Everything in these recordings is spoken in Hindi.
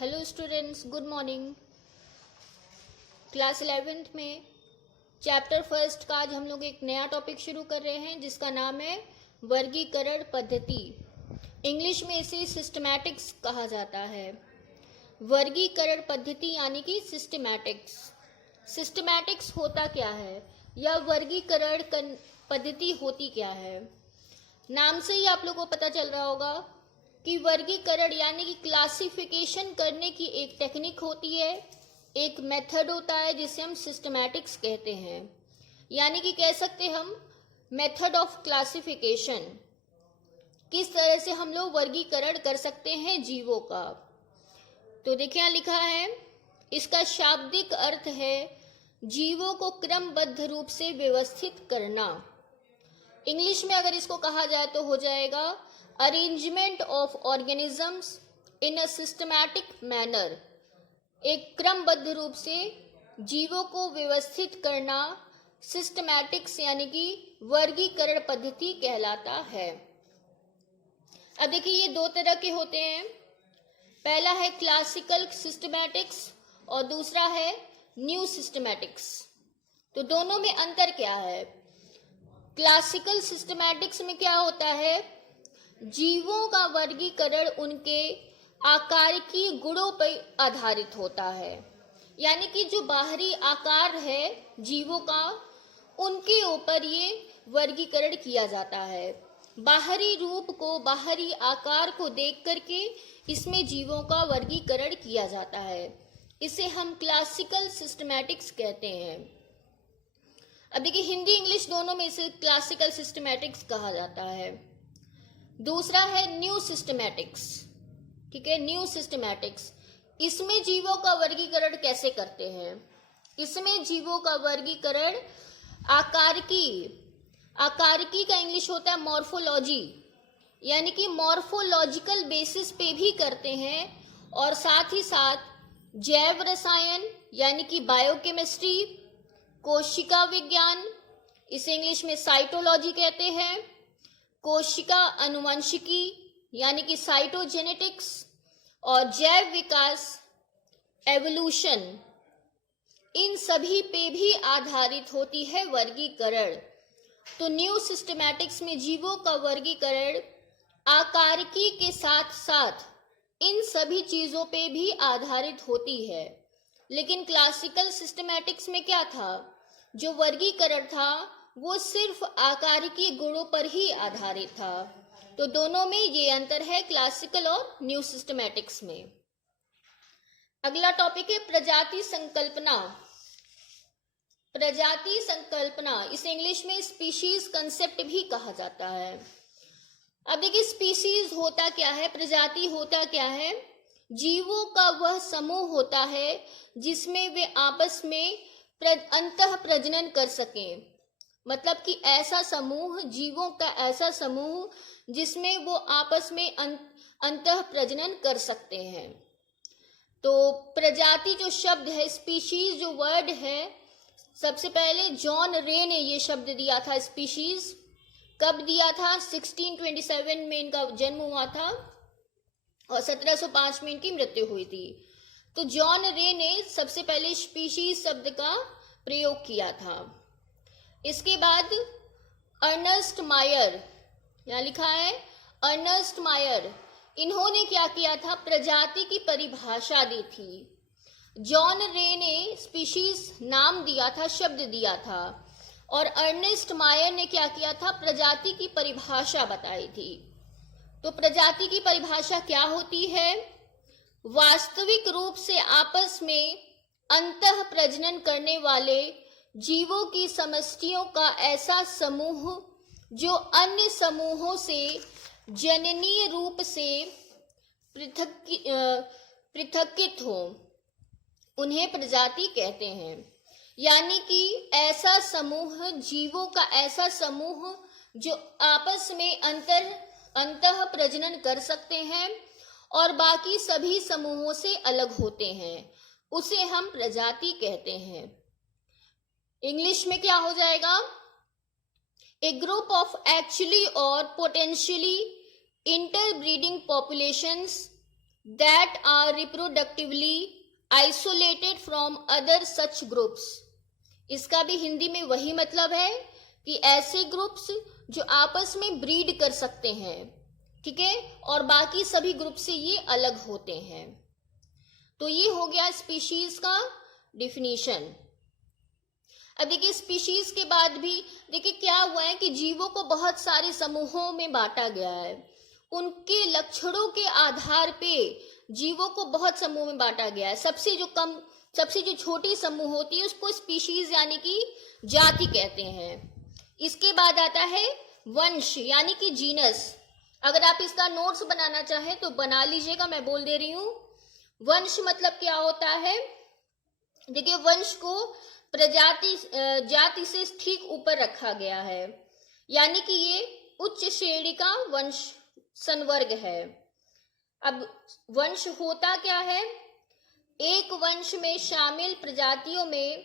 Hello students, good morning. Class 11th में चैप्टर फर्स्ट का आज हम लोग एक नया टॉपिक शुरू कर रहे हैं जिसका नाम है वर्गीकरण पद्धति। इंग्लिश में इसे सिस्टमैटिक्स कहा जाता है। वर्गीकरण पद्धति यानी कि सिस्टमैटिक्स। सिस्टमैटिक्स होता क्या है या वर्गीकरण पद्धति होती क्या है? नाम से ही आप लोगों को पता चल रहा होगा कि वर्गीकरण यानी कि क्लासिफिकेशन करने की एक टेक्निक होती है, एक मेथड होता है जिसे हम सिस्टमैटिक्स कहते हैं। यानी कि कह सकते हम मेथड ऑफ क्लासिफिकेशन, किस तरह से हम लोग वर्गीकरण कर सकते हैं जीवों का। तो देखिए यहाँ लिखा है, इसका शाब्दिक अर्थ है जीवों को क्रमबद्ध रूप से व्यवस्थित करना। इंग्लिश में अगर इसको कहा जाए तो हो जाएगा arrangement of organisms in a systematic manner. एक क्रमबद्ध रूप से जीवों को व्यवस्थित करना सिस्टमैटिक्स यानी कि वर्गीकरण पद्धति कहलाता है। अब देखिए ये दो तरह के होते हैं। पहला है क्लासिकल सिस्टमैटिक्स और दूसरा है न्यू सिस्टमैटिक्स। तो दोनों में अंतर क्या है? क्लासिकल सिस्टमैटिक्स में क्या होता है, जीवों का वर्गीकरण उनके आकारिकी गुणों पर आधारित होता है। यानी कि जो बाहरी आकार है जीवों का, उनके ऊपर ये वर्गीकरण किया जाता है। बाहरी रूप को, बाहरी आकार को देख करके इसमें जीवों का वर्गीकरण किया जाता है। इसे हम क्लासिकल सिस्टमैटिक्स कहते हैं। अब देखिए हिंदी इंग्लिश दोनों में इसे क्लासिकल सिस्टमैटिक्स कहा जाता है। दूसरा है न्यू सिस्टमैटिक्स। ठीक है, न्यू सिस्टमैटिक्स। इसमें जीवों का वर्गीकरण कैसे करते हैं? इसमें जीवों का वर्गीकरण आकारिकी का इंग्लिश होता है मॉर्फोलॉजी, यानी कि मॉर्फोलॉजिकल बेसिस पे भी करते हैं। और साथ ही साथ जैव रसायन यानी कि बायोकेमिस्ट्री, कोशिका विज्ञान, इसे इंग्लिश में साइटोलॉजी कहते हैं, कोशिका अनुवंशिकी यानी कि साइटोजेनेटिक्स, और जैव विकास एवोल्यूशन, इन सभी पे भी आधारित होती है वर्गीकरण। तो न्यू सिस्टमैटिक्स में जीवों का वर्गीकरण आकारिकी के साथ साथ इन सभी चीजों पे भी आधारित होती है। लेकिन क्लासिकल सिस्टमैटिक्स में क्या था, जो वर्गीकरण था वो सिर्फ आकारिकी गुणों पर ही आधारित था। तो दोनों में ये अंतर है, क्लासिकल और न्यू सिस्टमैटिक्स में। अगला टॉपिक है प्रजाति संकल्पना। प्रजाति संकल्पना, इसे इंग्लिश में स्पीशीज कंसेप्ट भी कहा जाता है। अब देखिए स्पीशीज होता क्या है, प्रजाति होता क्या है? जीवों का वह समूह होता है जिसमें वे आपस में अंतः प्रजनन कर सकें। मतलब कि ऐसा समूह, जीवों का ऐसा समूह जिसमें वो आपस में अंतः प्रजनन कर सकते हैं। तो प्रजाति जो शब्द है, स्पीशीज जो वर्ड है, सबसे पहले जॉन रे ने ये शब्द दिया था स्पीशीज। कब दिया था? 1627 में इनका जन्म हुआ था और 1705 में इनकी मृत्यु हुई थी। तो जॉन रे ने सबसे पहले स्पीशीज शब्द का प्रयोग किया था। इसके बाद अर्नेस्ट मायर, यहाँ लिखा है अर्नेस्ट मायर, इन्होंने क्या किया था, प्रजाति की परिभाषा दी थी। जॉन रे ने स्पीशीज नाम दिया था, शब्द दिया था, और अर्नेस्ट मायर ने क्या किया था, प्रजाति की परिभाषा बताई थी। तो प्रजाति की परिभाषा क्या होती है? वास्तविक रूप से आपस में अंतः प्रजनन करने वाले जीवों की समष्टियों का ऐसा समूह जो अन्य समूहों से जननीय रूप से पृथकित हो, उन्हें प्रजाति कहते हैं। यानी कि ऐसा समूह, जीवों का ऐसा समूह जो आपस में अंतः प्रजनन कर सकते हैं और बाकी सभी समूहों से अलग होते हैं, उसे हम प्रजाति कहते हैं। इंग्लिश में क्या हो जाएगा? ए ग्रुप ऑफ एक्चुअली और potentially interbreeding populations that are reproductively isolated from other such groups। इसका भी हिंदी में वही मतलब है कि ऐसे ग्रुप्स जो आपस में ब्रीड कर सकते हैं, ठीक है, और बाकी सभी ग्रुप से ये अलग होते हैं। तो ये हो गया स्पीशीज का डिफिनीशन। अब देखिए स्पीशीज के बाद भी देखिए क्या हुआ है कि जीवों को बहुत सारे समूहों में बांटा गया है। उनके लक्षणों के आधार पे जीवों को बहुत समूह में बांटा गया है। सबसे जो छोटी समूह होती है उसको स्पीशीज यानी कि जाति कहते हैं। इसके बाद आता है वंश यानी कि जीनस। अगर आप इसका नोट्स बनाना चाहें तो बना लीजिएगा, मैं बोल दे रही हूं। वंश मतलब क्या होता है, देखिए वंश को जाति से ठीक ऊपर रखा गया है, यानी कि ये उच्च श्रेणी का वंश संवर्ग है। अब वंश होता क्या है, एक वंश में शामिल प्रजातियों में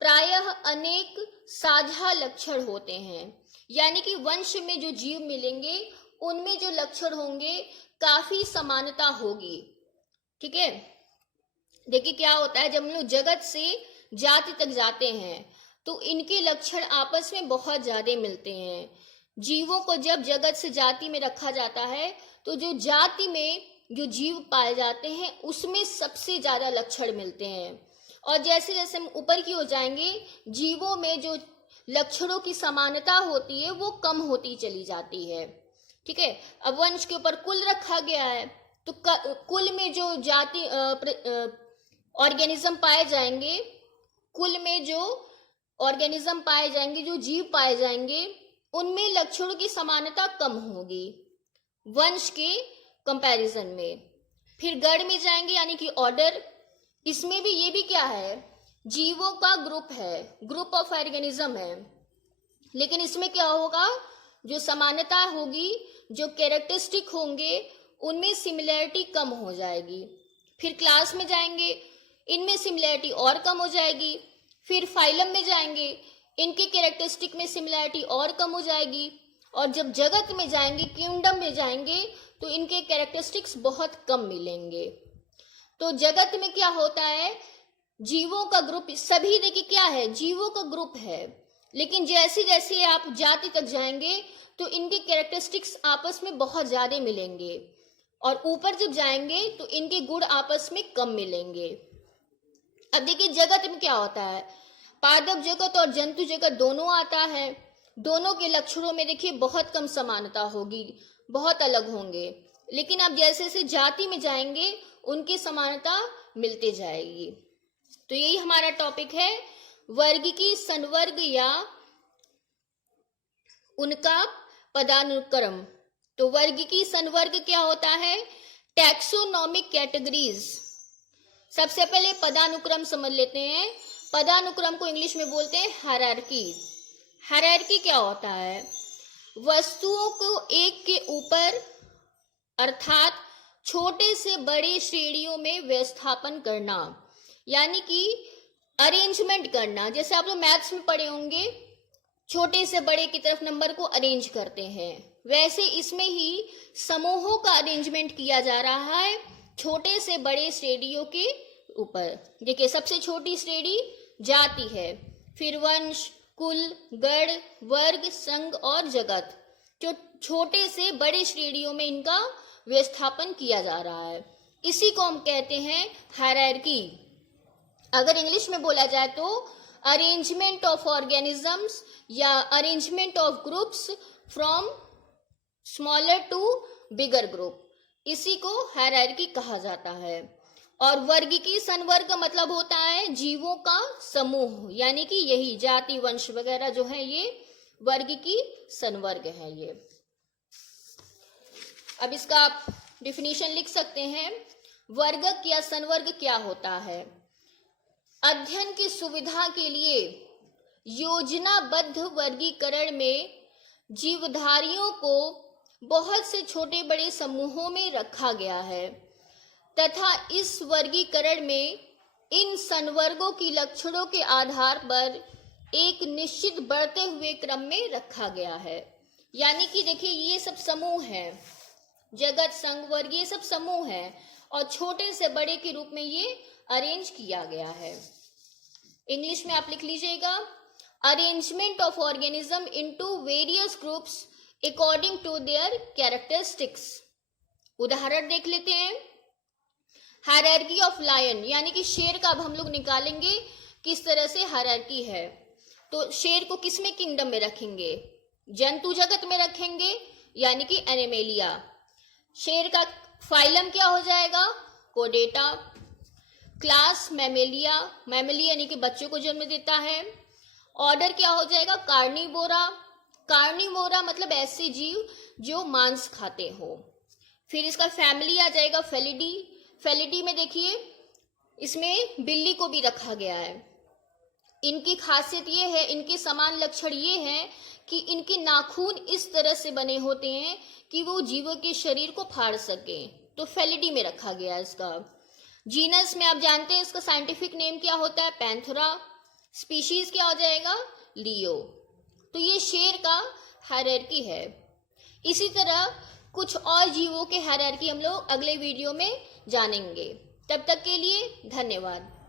प्रायः अनेक साझा लक्षण होते हैं, यानी कि वंश में जो जीव मिलेंगे उनमें जो लक्षण होंगे काफी समानता होगी, ठीक है। देखिए क्या होता है, जब हम लोग जगत से जाति तक जाते हैं तो इनके लक्षण आपस में बहुत ज्यादा मिलते हैं। जीवों को जब जगत से जाति में रखा जाता है तो जो जाति में जो जीव पाए जाते हैं उसमें सबसे ज्यादा लक्षण मिलते हैं, और जैसे जैसे हम ऊपर की ओर जाएंगे जीवों में जो लक्षणों की समानता होती है वो कम होती चली जाती है, ठीक है। अब वंश के ऊपर कुल रखा गया है तो कुल में जो जाति ऑर्गेनिज्म पाए जाएंगे, कुल में जो ऑर्गेनिज्म पाए जाएंगे, जो जीव पाए जाएंगे, उनमें लक्षणों की समानता कम होगी वंश के कंपैरिजन में। फिर गण में जाएंगे यानी कि ऑर्डर, इसमें भी ये भी क्या है, जीवों का ग्रुप है, ग्रुप ऑफ ऑर्गेनिज्म है, लेकिन इसमें क्या होगा, जो समानता होगी, जो कैरेक्टरिस्टिक होंगे उनमें सिमिलैरिटी कम हो जाएगी। फिर क्लास में जाएंगे, इनमें सिमिलैरिटी और कम हो जाएगी। फिर फाइलम में जाएंगे, इनके कैरेक्टरिस्टिक में सिमिलैरिटी और कम हो जाएगी। और जब जगत में जाएंगे, किंगडम में जाएंगे, तो इनके कैरेक्टरिस्टिक्स बहुत कम मिलेंगे। तो जगत में क्या होता है, जीवों का ग्रुप, सभी देखिए क्या है, जीवों का ग्रुप है, लेकिन जैसे जैसे आप जाति तक जाएंगे तो इनके कैरेक्टरिस्टिक्स आपस में बहुत ज्यादा मिलेंगे, और ऊपर जब जाएंगे तो इनके गुण आपस में कम मिलेंगे। अब देखिए जगत में क्या होता है, पादप जगत और जंतु जगत दोनों आता है। दोनों के लक्षणों में देखिए बहुत कम समानता होगी, बहुत अलग होंगे, लेकिन आप जैसे जैसे जाति में जाएंगे उनकी समानता मिलती जाएगी। तो यही हमारा टॉपिक है, वर्गीकी संवर्ग या उनका पदानुक्रम। तो वर्गीकी संवर्ग क्या होता है, टैक्सोनॉमिक कैटेगरीज। सबसे पहले पदानुक्रम समझ लेते हैं। पदानुक्रम को इंग्लिश में बोलते हैं हायरार्की। हायरार्की क्या होता है, वस्तुओं को एक के ऊपर अर्थात छोटे से बड़े श्रेणियों में व्यवस्थापन करना, यानी कि अरेंजमेंट करना। जैसे आप लोग मैथ्स में पढ़े होंगे, छोटे से बड़े की तरफ नंबर को अरेंज करते हैं, वैसे इसमें ही समूहों का अरेंजमेंट किया जा रहा है छोटे से बड़े श्रेणियों के ऊपर। देखिए सबसे छोटी श्रेणी जाति है, फिर वंश, कुल, गण, वर्ग, संघ और जगत। जो छोटे से बड़े श्रेणियों में इनका व्यवस्थापन किया जा रहा है, इसी को हम कहते हैं हायरार्की। अगर इंग्लिश में बोला जाए तो अरेंजमेंट ऑफ ऑर्गेनिजम्स या arrangement of groups from smaller to bigger group, इसी को हायरार्की कहा जाता है। और वर्गीकी संवर्ग का मतलब होता है जीवों का समूह, यानी कि यही जाति, वंश वगैरह जो है ये वर्गीकी संवर्ग है ये। अब इसका आप डिफिनीशन लिख सकते हैं। वर्गक या संवर्ग क्या होता है, अध्ययन की सुविधा के लिए योजनाबद्ध वर्गीकरण में जीवधारियों को बहुत से छोटे बड़े समूहों में रखा गया है तथा इस वर्गीकरण में इन संवर्गों की लक्षणों के आधार पर एक निश्चित बढ़ते हुए क्रम में रखा गया है। यानी कि देखिए ये सब समूह है, जगत, संघ, वर्ग, ये सब समूह है, और छोटे से बड़े के रूप में ये अरेंज किया गया है। इंग्लिश में आप लिख लीजिएगा, arrangement of organism into various groups according to their characteristics. उदाहरण देख लेते हैं, हायरार्की ऑफ लायन, यानी कि शेर का अब हम लोग निकालेंगे किस तरह से हायरार्की है। तो शेर को किस में किंगडम में रखेंगे, जंतु जगत में रखेंगे, यानी कि एनिमेलिया। शेर का फाइलम क्या हो जाएगा, कोडेटा। क्लास मैमेलिया, मैमेलिया यानी कि बच्चों को जन्म देता है। ऑर्डर क्या हो जाएगा, कार्निवोरा। कार्निवोरा मतलब ऐसे जीव जो मांस खाते हो। फिर इसका फैमिली आ जाएगा फेलिडी। फेलिडी में देखिए इसमें बिल्ली को भी रखा गया है। इनकी खासियत ये है, इनके समान लक्षण ये है कि इनके नाखून इस तरह से बने होते हैं कि वो जीवों के शरीर को फाड़ सके, तो फेलिडी में रखा गया है इसका। जीनस में आप जानते हैं इसका साइंटिफिक नेम क्या होता है, पैंथेरा। स्पीशीज क्या हो जाएगा, लियो। तो ये शेर का हायरार्की है। इसी तरह कुछ और जीवों के हायरार्की हम लोग अगले वीडियो में जानेंगे। तब तक के लिए धन्यवाद।